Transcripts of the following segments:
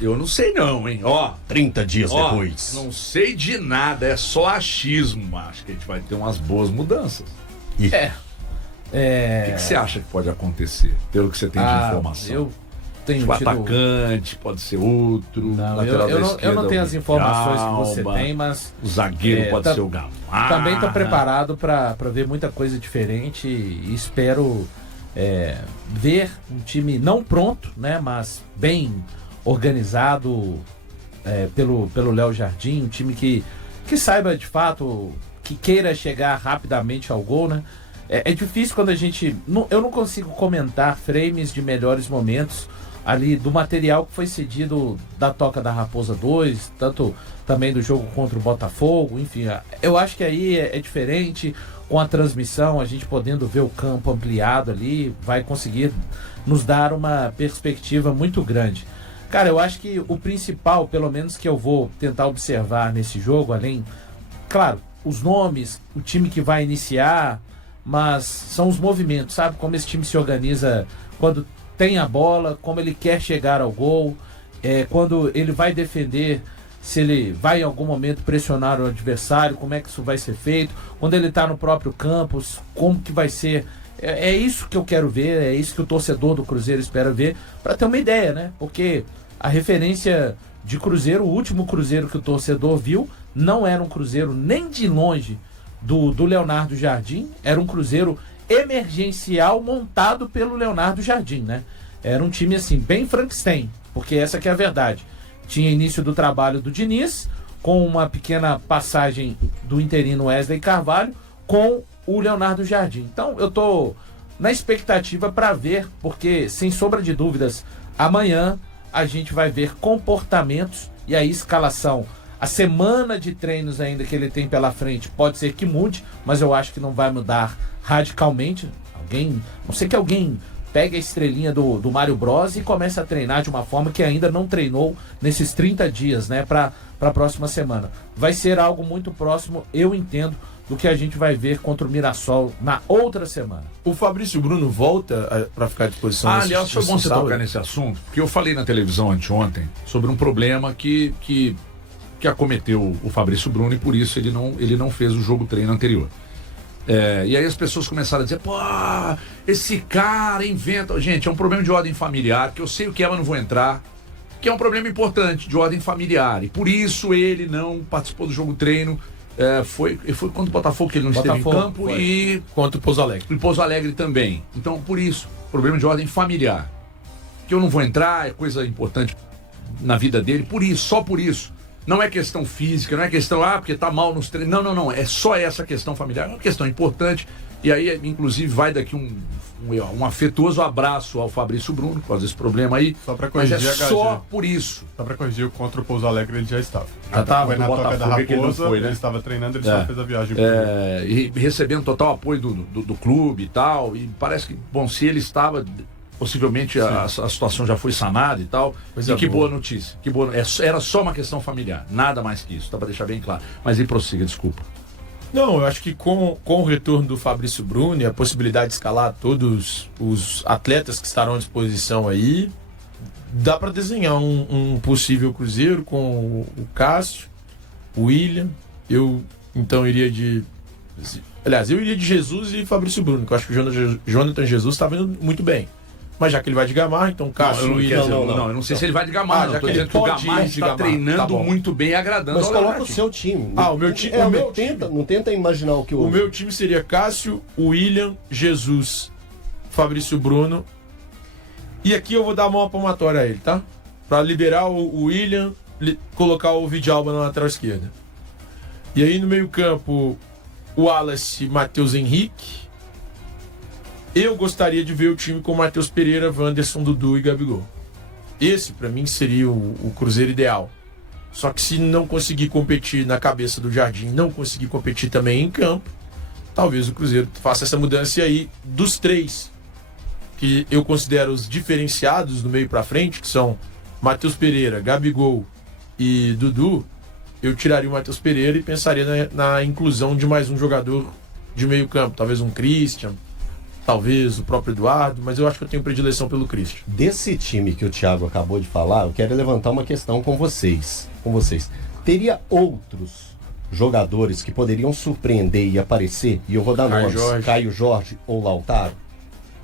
Eu não sei não, hein? 30 dias depois. Não sei de nada, é só achismo. Acho que a gente vai ter umas boas mudanças. O que você acha que pode acontecer, pelo que você tem de informação? Eu tenho tipo, atacante, pode ser outro. Não, eu não tenho as informações que você tem, mas o zagueiro pode ser o Gamarra. Também estou preparado para ver muita coisa diferente e espero ver um time não pronto, né, mas bem organizado pelo Léo Jardim, um time que saiba de fato, que queira chegar rapidamente ao gol, né? É difícil quando eu não consigo comentar frames de melhores momentos ali do material que foi cedido da Toca da Raposa 2, tanto também do jogo contra o Botafogo, enfim. Eu acho que aí é diferente, com a transmissão, a gente podendo ver o campo ampliado ali, vai conseguir nos dar uma perspectiva muito grande. Cara, eu acho que o principal, pelo menos que eu vou tentar observar nesse jogo, além, claro, os nomes, o time que vai iniciar, mas são os movimentos, sabe? Como esse time se organiza quando tem a bola, como ele quer chegar ao gol, quando ele vai defender, se ele vai em algum momento pressionar o adversário, como é que isso vai ser feito, quando ele está no próprio campo, como que vai ser. É isso que eu quero ver, é isso que o torcedor do Cruzeiro espera ver, para ter uma ideia, né? Porque a referência de Cruzeiro, o último Cruzeiro que o torcedor viu, não era um Cruzeiro nem de longe do Leonardo Jardim, era um Cruzeiro emergencial montado pelo Leonardo Jardim, né? Era um time assim, bem Frankenstein, porque essa que é a verdade. Tinha início do trabalho do Diniz, com uma pequena passagem do interino Wesley Carvalho, com o Leonardo Jardim. Então eu tô na expectativa para ver, porque sem sombra de dúvidas, amanhã a gente vai ver comportamentos e a escalação. A semana de treinos ainda que ele tem pela frente pode ser que mude, mas eu acho que não vai mudar radicalmente. Não sei que alguém pegue a estrelinha do Mário Bros e comece a treinar de uma forma que ainda não treinou nesses 30 dias, né, para a próxima semana. Vai ser algo muito próximo, eu entendo, do que a gente vai ver contra o Mirassol na outra semana. O Fabrício Bruno volta para ficar à disposição. Aliás, foi bom você tocar nesse assunto, porque eu falei na televisão anteontem sobre um problema que acometeu o Fabrício Bruno e por isso ele não fez o jogo treino anterior. E aí as pessoas começaram a dizer, pô, esse cara inventa. Gente, é um problema de ordem familiar, que eu sei o que é, mas não vou entrar, que é um problema importante de ordem familiar, e por isso ele não participou do jogo treino. Foi contra o Botafogo que ele não esteve em campo, e contra o Pouso Alegre. E Pouso Alegre também. Então, por isso, problema de ordem familiar, que eu não vou entrar, é coisa importante na vida dele, por isso, só por isso. Não é questão física, não é questão, porque tá mal nos treinos. Não. É só essa questão familiar. É uma questão importante. E aí, inclusive, vai daqui um afetuoso abraço ao Fabrício Bruno, por causa desse problema aí. Só pra corrigir, mas só por isso. Só pra corrigir, contra o Pouso Alegre ele já estava. Já estava. Foi na Toca da Raposa, ele não foi, né? Ele estava treinando, ele só fez a viagem. E recebendo total apoio do clube e tal. E parece que, bom, se ele estava... Possivelmente a situação já foi sanada e tal. E que boa notícia. Que boa, era só uma questão familiar. Nada mais que isso. Dá pra deixar bem claro. Mas aí prossiga, desculpa. Não, eu acho que com o retorno do Fabrício Bruno e a possibilidade de escalar todos os atletas que estarão à disposição aí, dá para desenhar um possível Cruzeiro com o Cássio, o William. Eu então iria de... Aliás, eu iria de Jesus e Fabrício Bruno, que eu acho que o Jonathan Jesus estava indo muito bem. Mas já que ele vai de Gamarra, então Cássio... Não, eu não sei se ele vai de Gamarra, não. Estou dizendo que o Gamarra está treinando muito bem, agradando. Mas coloca o seu time. O meu time... Não tenta imaginar o que o meu time seria Cássio, William, Jesus, Fabrício Bruno. E aqui eu vou dar uma palmatória a ele, tá? Para liberar o William, colocar o Vidalba na lateral esquerda. E aí no meio campo, o Wallace, Matheus Henrique. Eu gostaria de ver o time com Matheus Pereira, Wanderson, Dudu e Gabigol. Esse, para mim, seria o Cruzeiro ideal. Só que se não conseguir competir na cabeça do Jardim, não conseguir competir também em campo, talvez o Cruzeiro faça essa mudança. E aí, dos três, que eu considero os diferenciados do meio para frente, que são Matheus Pereira, Gabigol e Dudu, eu tiraria o Matheus Pereira e pensaria na inclusão de mais um jogador de meio campo. Talvez um Christian... talvez o próprio Eduardo, mas eu acho que eu tenho predileção pelo Christian. Desse time que o Thiago acabou de falar, eu quero levantar uma questão com vocês. Teria outros jogadores que poderiam surpreender e aparecer? E eu vou dar nomes. Caio Jorge ou Lautaro?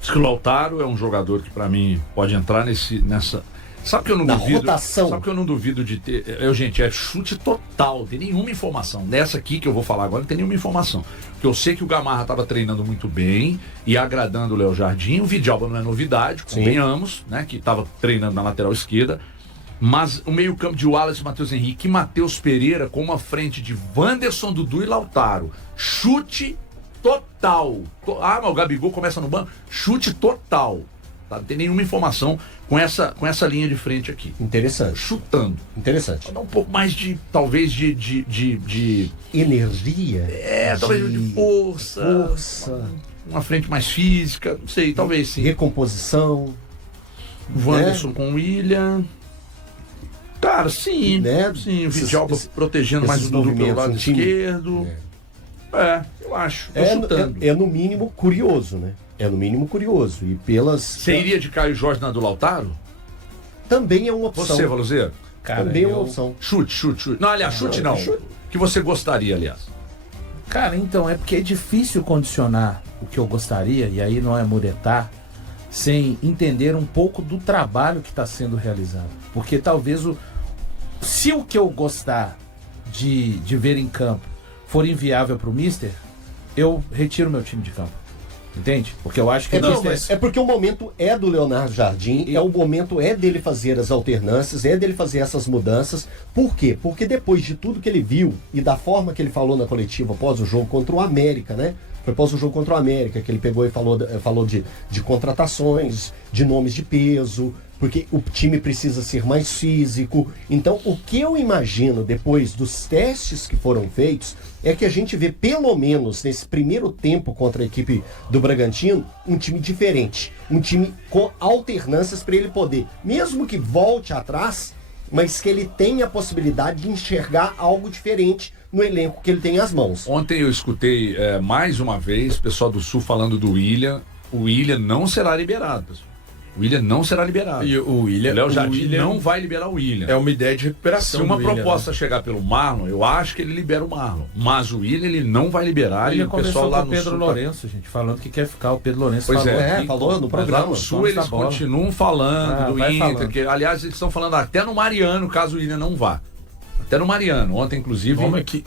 Diz que o Lautaro é um jogador que, pra mim, pode entrar nessa... Sabe que eu não duvido? Rotação. Sabe que eu não duvido de ter... gente, é chute total, não tem nenhuma informação. Nessa aqui que eu vou falar agora, não tem nenhuma informação. Porque eu sei que o Gamarra estava treinando muito bem e agradando o Léo Jardim. O Vidalba não é novidade, convenhamos, né? Que estava treinando na lateral esquerda. Mas o meio-campo de Wallace, Matheus Henrique e Matheus Pereira com uma frente de Wanderson, Dudu e Lautaro. Chute total. Mas o Gabigol começa no banco. Chute total. Tá? Não tem nenhuma informação com essa linha de frente aqui. Interessante. Chutando. Interessante. Dá um pouco mais de, talvez, de energia. Talvez de força. Uma frente mais física. Não sei, talvez sim. Recomposição. O Wanderson com o William. Cara, sim. Né? Sim, o Vidalba protegendo mais o Dudu pelo lado esquerdo. Eu acho. Tô chutando. É no mínimo curioso, né? É no mínimo curioso. E pelas. Você iria de Caio Jorge na do Lautaro? Também é uma opção. Você, Valuzeiro? Também é uma opção. Chute. Não, aliás, chute não. Que você gostaria, aliás. Cara, então, é porque é difícil condicionar o que eu gostaria, e aí não é muretar, sem entender um pouco do trabalho que está sendo realizado. Porque talvez se o que eu gostar de ver em campo for inviável para o Mister, eu retiro meu time de campo. Entende? Porque eu acho que é porque o momento é do Leonardo Jardim, o momento é dele fazer as alternâncias, é dele fazer essas mudanças. Por quê? Porque depois de tudo que ele viu e da forma que ele falou na coletiva após o jogo contra o América, né? Foi após o jogo contra o América que ele pegou e falou de contratações, de nomes de peso, porque o time precisa ser mais físico. Então, o que eu imagino depois dos testes que foram feitos é que a gente vê, pelo menos nesse primeiro tempo contra a equipe do Bragantino, um time diferente, um time com alternâncias para ele poder, mesmo que volte atrás, mas que ele tenha a possibilidade de enxergar algo diferente no elenco que ele tem às mãos. Ontem eu escutei mais uma vez o pessoal do Sul falando do William. O William não será liberado, pessoal. O William não será liberado. E o Léo Jardim não vai liberar o William. É uma ideia de recuperação. Se uma proposta chegar pelo Marlon, eu acho que ele libera o Marlon. Mas o William ele não vai liberar. Ele e o pessoal lá com o Pedro Lourenço, gente, falando que quer ficar. O Pedro Lourenço falou no programa. Lá no Sul eles continuam falando do Inter. Que, aliás, eles estão falando até no Mariano, caso o William não vá. Até no Mariano. Ontem, inclusive. Qual que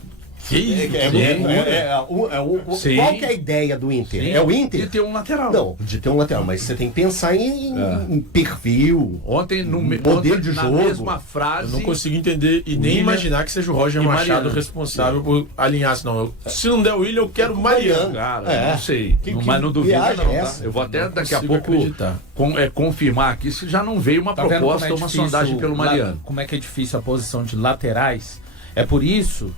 é a ideia do Inter? Sim, é o Inter? De ter um lateral. Não, de ter um lateral, mas você tem que pensar em perfil. Ontem, no modelo de jogo. Na mesma frase. Eu não consigo entender e nem imaginar que seja o Roger Machado responsável por alinhar. Se não der o William, eu quero o Mariano. Cara, não sei. Mas não duvido, não. Tá? Eu vou até daqui a pouco confirmar aqui se já não veio uma proposta ou uma sondagem pelo Mariano. Como é que é difícil a posição de laterais? É por isso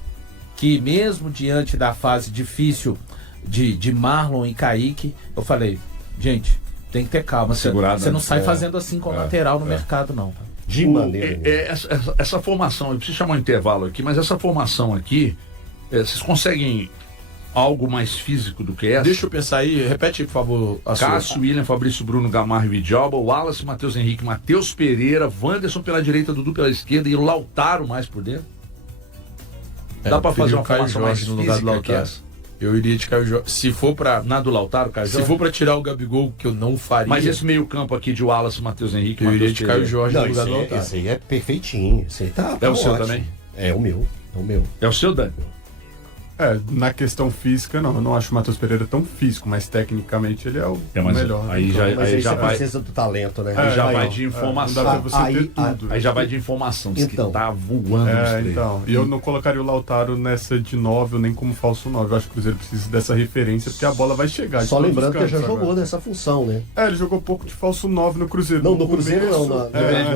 que mesmo diante da fase difícil de Marlon e Kaique, eu falei, gente, tem que ter calma. Você não sai fazendo assim com lateral no mercado, não. Tá? De maneira. Essa formação, eu preciso chamar um intervalo aqui, mas essa formação aqui, vocês conseguem algo mais físico do que essa? Deixa eu pensar aí, repete, por favor. Cássio, William, Fabrício Bruno, Gamarra e Vidalba, Wallace, Matheus Henrique, Matheus Pereira, Wanderson pela direita, Dudu pela esquerda e o Lautaro mais por dentro? Dá pra fazer uma formação mais no lugar do Lautaro. Eu iria de Caio Jorge. Se for pra. Na do Lautaro, Caio Jorge? Se for pra tirar o Gabigol, que eu não faria. Mas esse meio-campo aqui de Wallace, Matheus Henrique, eu iria de Caio Jorge no lugar do Lautaro. Esse aí é perfeitinho. Esse aí tá. É o seu também? É o meu. É o seu, Dan? Na questão física, não. Eu não acho o Matheus Pereira tão físico, mas tecnicamente ele é o melhor. Aí já vai. Precisa do talento, né? Aí já vai de informação. Não dá pra você ter tudo. Aí já vai de informação. Diz então, que tá voando. Então. E eu não colocaria o Lautaro nessa de 9 nem como falso 9. Eu acho que o Cruzeiro precisa dessa referência, porque a bola vai chegar. Só lembrando que ele já jogou nessa função, né? Ele jogou pouco de falso 9 no Cruzeiro. Não, no Cruzeiro não. No Independente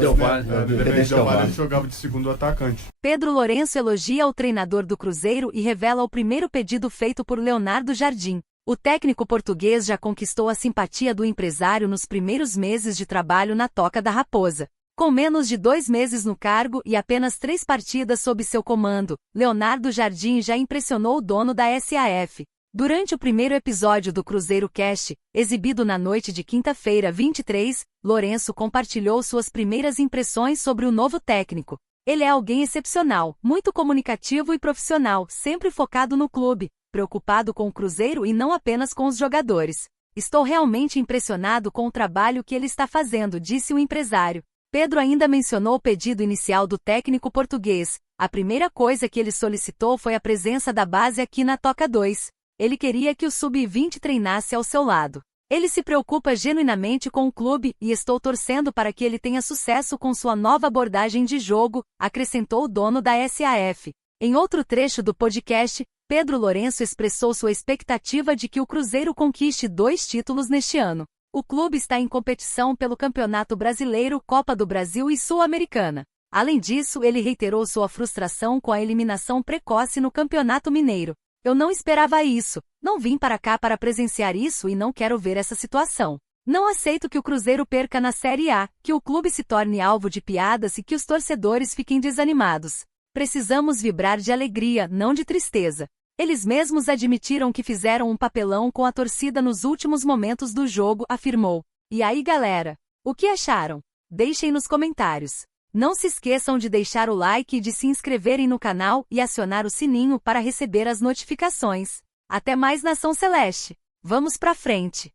Del Valle ele jogava de segundo atacante. Pedro Lourenço elogia o treinador do Cruzeiro e revela o primeiro pedido feito por Leonardo Jardim. O técnico português já conquistou a simpatia do empresário nos primeiros meses de trabalho na Toca da Raposa. Com menos de 2 meses no cargo e apenas 3 partidas sob seu comando, Leonardo Jardim já impressionou o dono da SAF. Durante o primeiro episódio do Cruzeiro Cast, exibido na noite de quinta-feira 23, Lourenço compartilhou suas primeiras impressões sobre o novo técnico. Ele é alguém excepcional, muito comunicativo e profissional, sempre focado no clube, preocupado com o Cruzeiro e não apenas com os jogadores. Estou realmente impressionado com o trabalho que ele está fazendo, disse o empresário. Pedro ainda mencionou o pedido inicial do técnico português. A primeira coisa que ele solicitou foi a presença da base aqui na Toca 2. Ele queria que o Sub-20 treinasse ao seu lado. Ele se preocupa genuinamente com o clube e estou torcendo para que ele tenha sucesso com sua nova abordagem de jogo, acrescentou o dono da SAF. Em outro trecho do podcast, Pedro Lourenço expressou sua expectativa de que o Cruzeiro conquiste 2 títulos neste ano. O clube está em competição pelo Campeonato Brasileiro, Copa do Brasil e Sul-Americana. Além disso, ele reiterou sua frustração com a eliminação precoce no Campeonato Mineiro. Eu não esperava isso, não vim para cá para presenciar isso e não quero ver essa situação. Não aceito que o Cruzeiro perca na Série A, que o clube se torne alvo de piadas e que os torcedores fiquem desanimados. Precisamos vibrar de alegria, não de tristeza. Eles mesmos admitiram que fizeram um papelão com a torcida nos últimos momentos do jogo, afirmou. E aí, galera? O que acharam? Deixem nos comentários. Não se esqueçam de deixar o like e de se inscreverem no canal e acionar o sininho para receber as notificações. Até mais, Nação Celeste! Vamos pra frente!